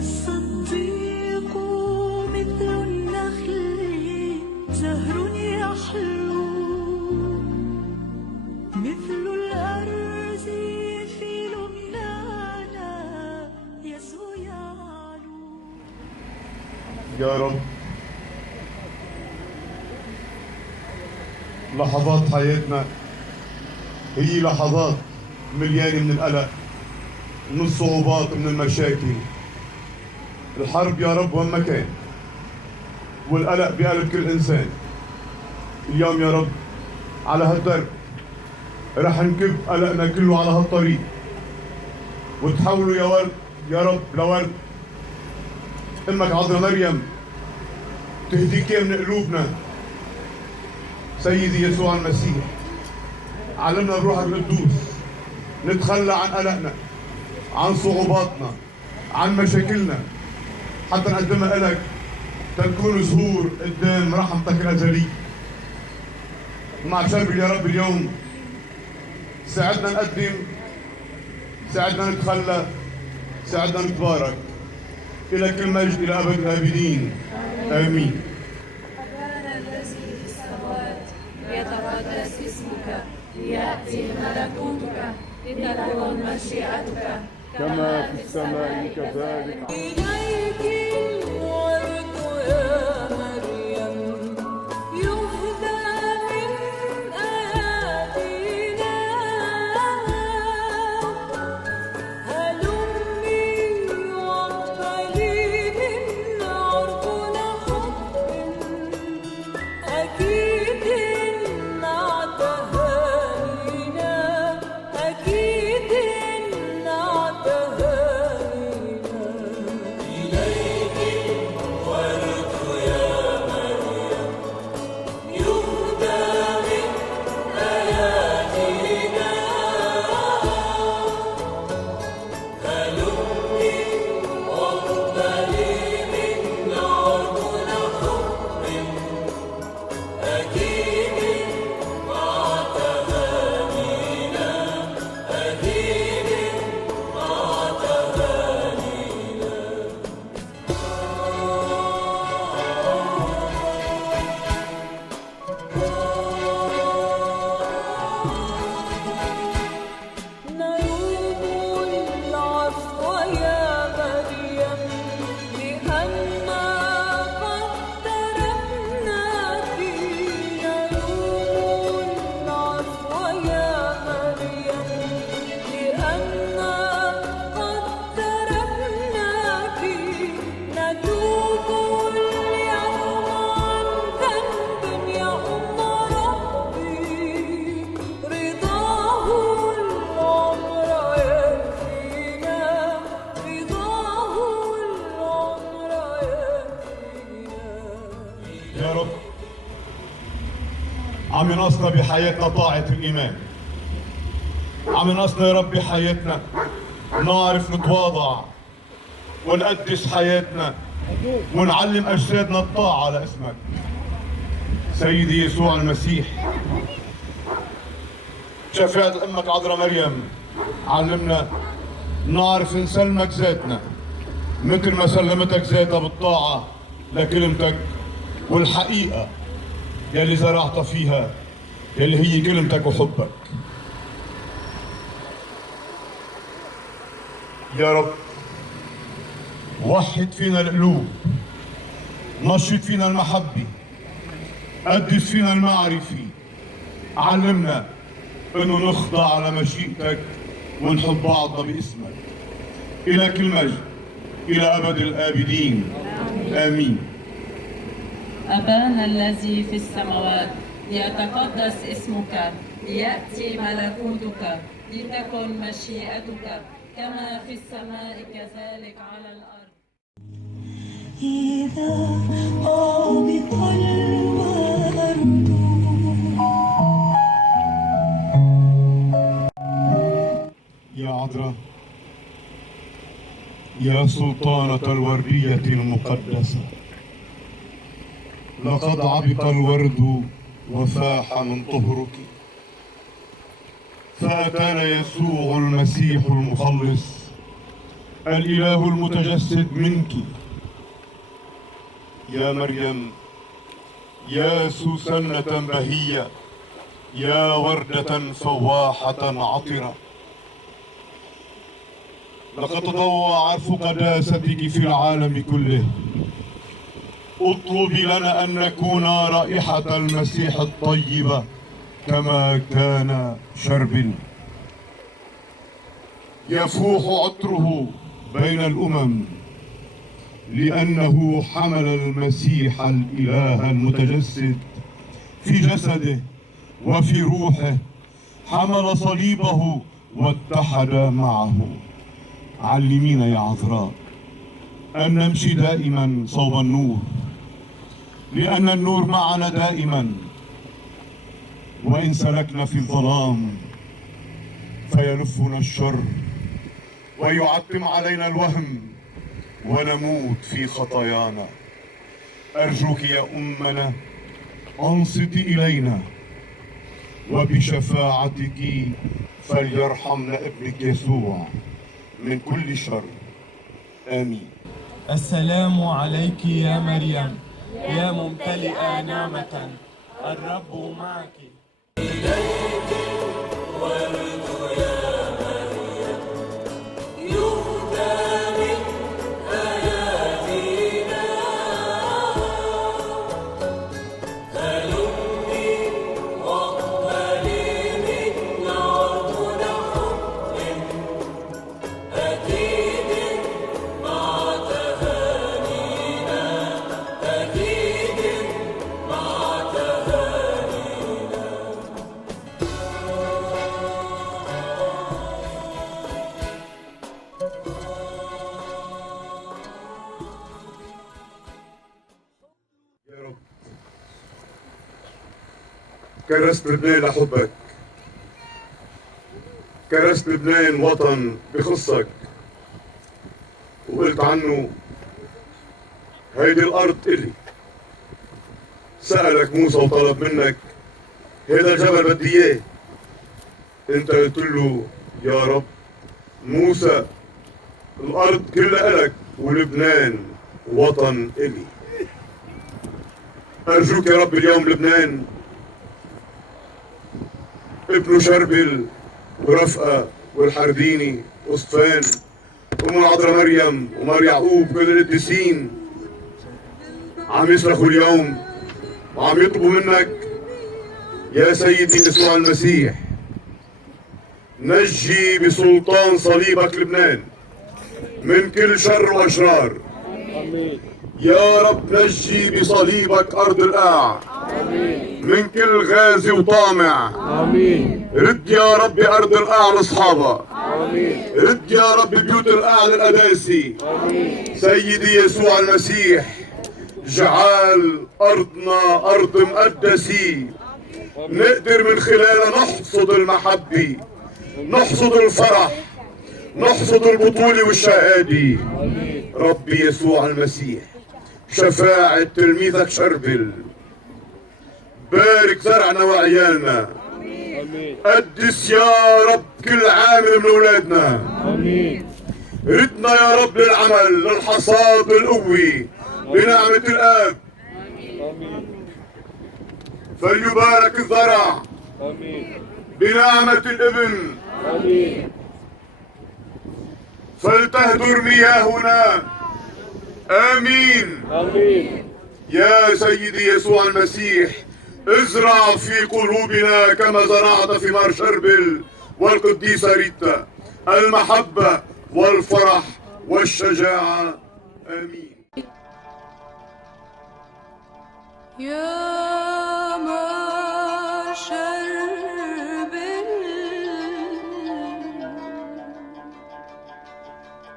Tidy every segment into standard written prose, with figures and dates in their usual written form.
الصديق مثل النخل زهر يحلو مثل الأرز في لبنان يزهو يعلو. يا رب لحظات حياتنا هي لحظات مليانة من القلق، من الصعوبات، من المشاكل. الحرب يا رب وين ما كان، والقلق بقلب كل إنسان. اليوم يا رب على هالدرب رح نكب قلقنا كله على هالطريق، وتحولوا يا ورد يا رب لورد امك عذراء مريم تهديك من قلوبنا. سيدي يسوع المسيح علمنا بروحك القدوس نتخلى عن قلقنا، عن صعوباتنا، عن مشاكلنا، حتى نقدمها لك تنكون زهور قدام رحمتك الأزلية. مع شرب يا رب اليوم ساعدنا نقدم، ساعدنا نتخلى، ساعدنا نتبارك. إلى كل مجد إلى أبد الآبدين آمين. أبانا الذي في السماوات ليتقدس اسمك ليأتي ملكوتك لتكن مشيئتك كما في السماء كذلك. إليك الورد يا مريم يهدى من أيادينا، هلمي واقبلي من عرضنا حب أكيد مع تهانينا، أكيد مع تهانينا. إليك الورد يا مريم يهدى من أيادينا، هلمي واقبلي من عرضنا حب أكيد مع تهانينا، أكيد مع تهانينا. نروم العفو يا مريم لأننا قد تركناك، نروم العفو يا مريم لأننا قد تركناك، نتوب اليوم عن ذنب يا أم ربي، رضاه العمر يكفينا، رضاه العمر يكفينا. يا رب عم ينقصنا بحياتنا طاعة الإيمان، عم ينقصنا يا رب بحياتنا نعرف نتواضع ونقدس حياتنا ونعلم أجسادنا الطاعة لاسمك. سيدي يسوع المسيح شفاعة أمك عذراء مريم علمنا نعرف نسلمك ذاتنا مثل ما سلمتك ذاتها بالطاعة لكلمتك والحقيقة يلي زرعت فيها، يلي هي كلمتك وحبك. يا رب وحد فينا القلوب، نشط فينا المحبة، قدس فينا المعرفة، علمنا انه نخضع على مشيئتك ونحب بعضنا باسمك. الى كل مجد الى ابد الابدين امين. أبانا الذي في السماوات ليتقدس اسمك ليأتي ملكوتك لتكن مشيئتك كما في السماء كذلك على الأرض. إذا عبق الورد يا عذراء يا سلطانة الوردية المقدسة، لقد عبق الورد وفاح من طهرك، فأتانا يسوع المسيح المخلص الإله المتجسد منك يا مريم، يا سوسنة بهية، يا وردة فواحة عطرة. لقد تضوى عرف قداستك في العالم كله. اطلبي لنا أن نكون رائحة المسيح الطيبة كما كان شربل. يفوح عطره بين الأمم لأنه حمل المسيح الإله المتجسد في جسده وفي روحه، حمل صليبه واتحد معه. علمينا يا عذراء أن نمشي دائما صوب النور، لأن النور معنا دائما، وإن سلكنا في الظلام فيلفنا الشر ويعتم علينا الوهم ونموت في خطايانا. أرجوك يا أمنا أنصتي إلينا، وبشفاعتك فليرحمنا ابنك يسوع من كل شر. آمين. السلام عليك يا مريم، يا ممتلئة نعمة، الرب معك. كرست لبنان لحبك، كرست لبنان وطن بخصك، وقلت عنه هيدي الأرض إلي. سألك موسى وطلب منك هيدا الجبل بدي إياه، أنت قلت له يا رب موسى الأرض كلها إلك ولبنان وطن إلي. أرجوك يا رب اليوم لبنان ابنه شربل ورفقة والحرديني وصفان وأم العذراء مريم ومار يعقوب كل القديسين عم يصرخوا اليوم وعم يطلبوا منك يا سيدي يسوع المسيح، نجي بسلطان صليبك لبنان من كل شر وأشرار. يا رب نجي بصليبك أرض القاع من كل غازي وطامع. رد يا رب أرض القاع لأصحابها. رد يا رب بيوت القاع للقداسي. سيدي يسوع المسيح جعل أرضنا أرض مقدسة نقدر من خلالها نحصد المحبة، نحصد الفرح، نحصد البطولة والشهادة. ربي يسوع المسيح شفاعة تلميذك شربل، بارك زرعنا وعيالنا. قدس يا رب كل عامل من اولادنا. ردنا يا رب للعمل، للحصاد، للقوة بنعمة الآب. فليبارك الزرع بنعمة الابن. فلتهدر مياهنا. آمين. يا سيدي يسوع المسيح ازرع في قلوبنا كما زرعت في مار شربل والقديسة ريتا المحبة والفرح والشجاعة. آمين. يا مار شربل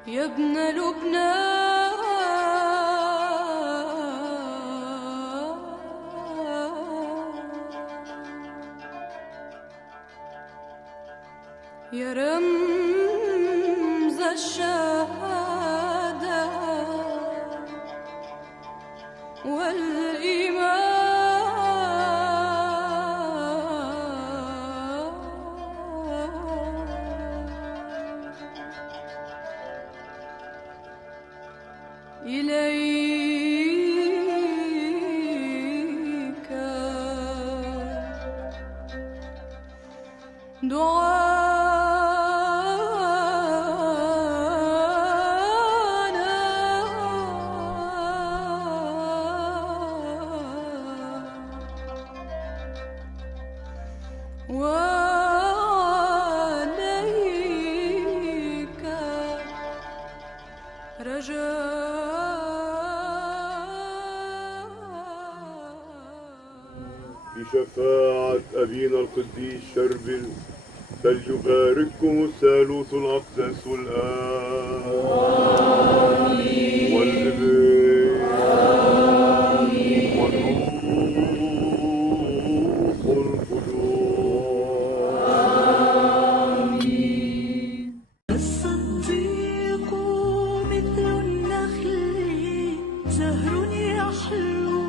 يا ابن لبنان، يا رمز الشهادة والإيمان. وعليك بشفاعة أبينا القديس شربل فليبارككم الثالوث الأقدس الآب والابن والروح القدس. الصديق مثل النخل زهر يحلو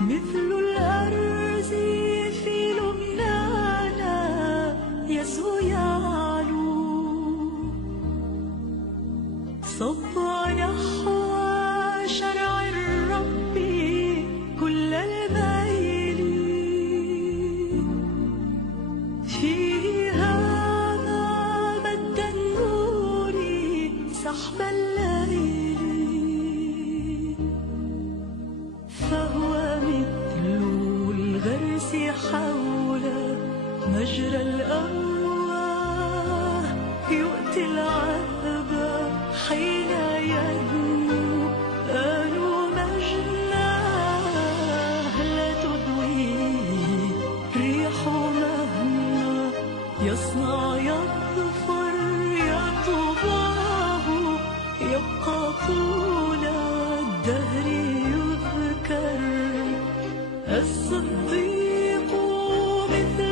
مثل الأرز في لبنان يسهو يعلو صب نحو شرع الرب كل الميل فيه هذا مد النور سحب الليل فهو مثل الغرس حول مجرى الأرواح يؤتي العذب حين يدنو آل مجناه لا تضويه ريح مهما يصنع يظفر يطبعه يبقى طول الدهر يذكر الصديق مثل